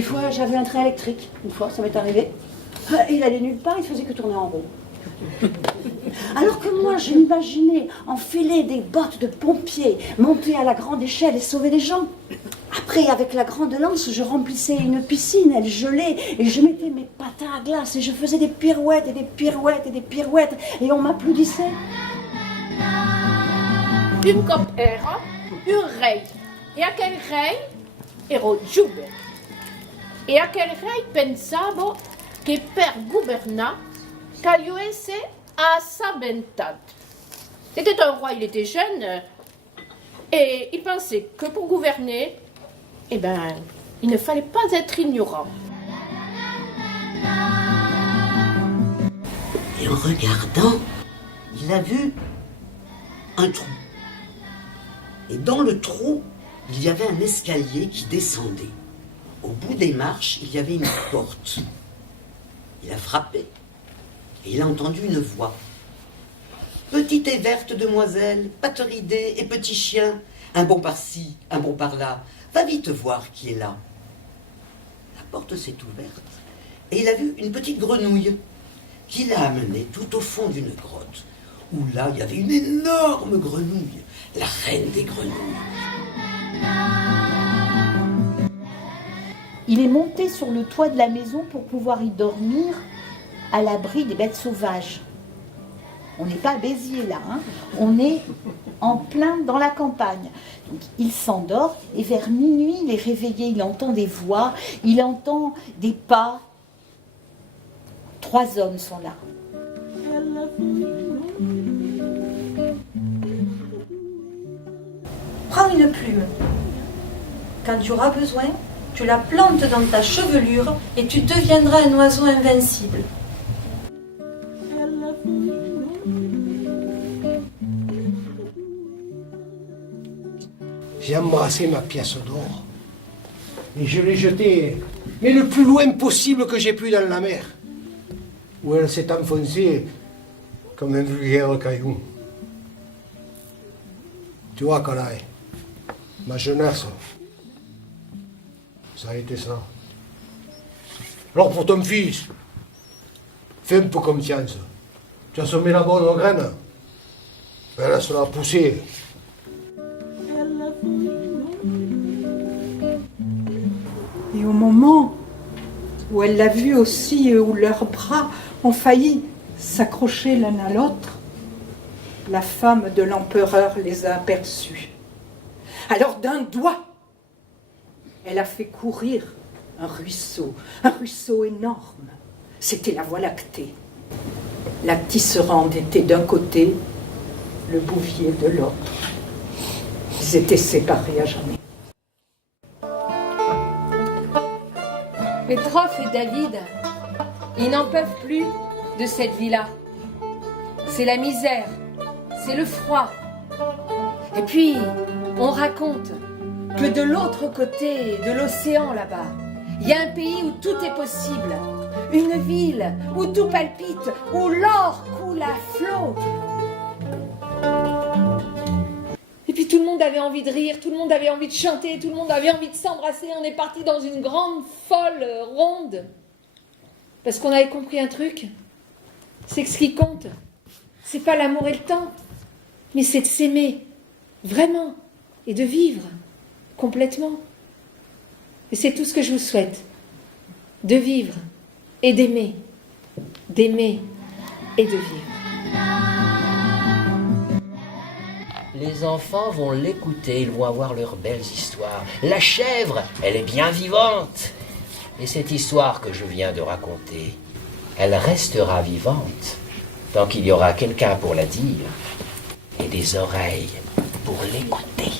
Des fois, j'avais un train électrique. Une fois, ça m'est arrivé. Il allait nulle part, il faisait que tourner en rond. Alors que moi, je m'imaginais enfiler des bottes de pompier, monter à la grande échelle et sauver des gens. Après, avec la grande lance, je remplissais une piscine, elle gelait, et je mettais mes patins à glace, et je faisais des pirouettes, et des pirouettes, et des pirouettes, et on m'applaudissait. Un cop era un rei, e aquel rei ero Giube. E aquel rei pensava que per governar cagliuesse a sa bentat. C'était un roi, il était jeune, et il pensait que pour gouverner, eh ben, il ne fallait pas être ignorant. Et en regardant, il a vu un trou. Et dans le trou, il y avait un escalier qui descendait. Au bout des marches, il y avait une porte. Il a frappé et il a entendu une voix. Petite et verte demoiselle, pâte ridée et petit chien, un bon par-ci, un bon par-là, va vite voir qui est là. La porte s'est ouverte et il a vu une petite grenouille qui l'a amenée tout au fond d'une grotte, où là, il y avait une énorme grenouille, la reine des grenouilles. Il est monté sur le toit de la maison pour pouvoir y dormir à l'abri des bêtes sauvages. On n'est pas à Béziers là, hein. On est en plein dans la campagne. Donc il s'endort et vers minuit il est réveillé, il entend des voix, il entend des pas. 3 hommes sont là. Prends une plume. Quand tu auras besoin, tu la plantes dans ta chevelure et tu deviendras un oiseau invincible. J'ai embrassé ma pièce d'or et je l'ai jetée, mais le plus loin possible que j'ai pu dans la mer, où elle s'est enfoncée comme un vulgaire caillou. Tu vois, Canaille, ma jeunesse, ça a été ça. Alors pour ton fils, fais un peu confiance. Tu as semé la bonne graine, ben laisse-la pousser. Et au moment où elle l'a vu aussi, où leurs bras ont failli s'accrocher l'un à l'autre, la femme de l'empereur les a aperçus. Alors d'un doigt, elle a fait courir un ruisseau énorme. C'était la Voie lactée. La tisserande était d'un côté, le bouvier de l'autre. Ils étaient séparés à jamais. Petrov et David, ils n'en peuvent plus de cette vie-là. C'est la misère, c'est le froid. Et puis, on raconte que de l'autre côté de l'océan là-bas, il y a un pays où tout est possible. Une ville où tout palpite, où l'or coule à flot. Et puis tout le monde avait envie de rire, tout le monde avait envie de chanter, tout le monde avait envie de s'embrasser. On est parti dans une grande folle ronde. Parce qu'on avait compris un truc, c'est que ce qui compte, c'est pas l'amour et le temps, mais c'est de s'aimer, vraiment, et de vivre, complètement. Et c'est tout ce que je vous souhaite, de vivre et d'aimer et de vivre. Les enfants vont l'écouter, ils vont avoir leurs belles histoires. La chèvre, elle est bien vivante. Et cette histoire que je viens de raconter, elle restera vivante tant qu'il y aura quelqu'un pour la dire et des oreilles pour l'écouter.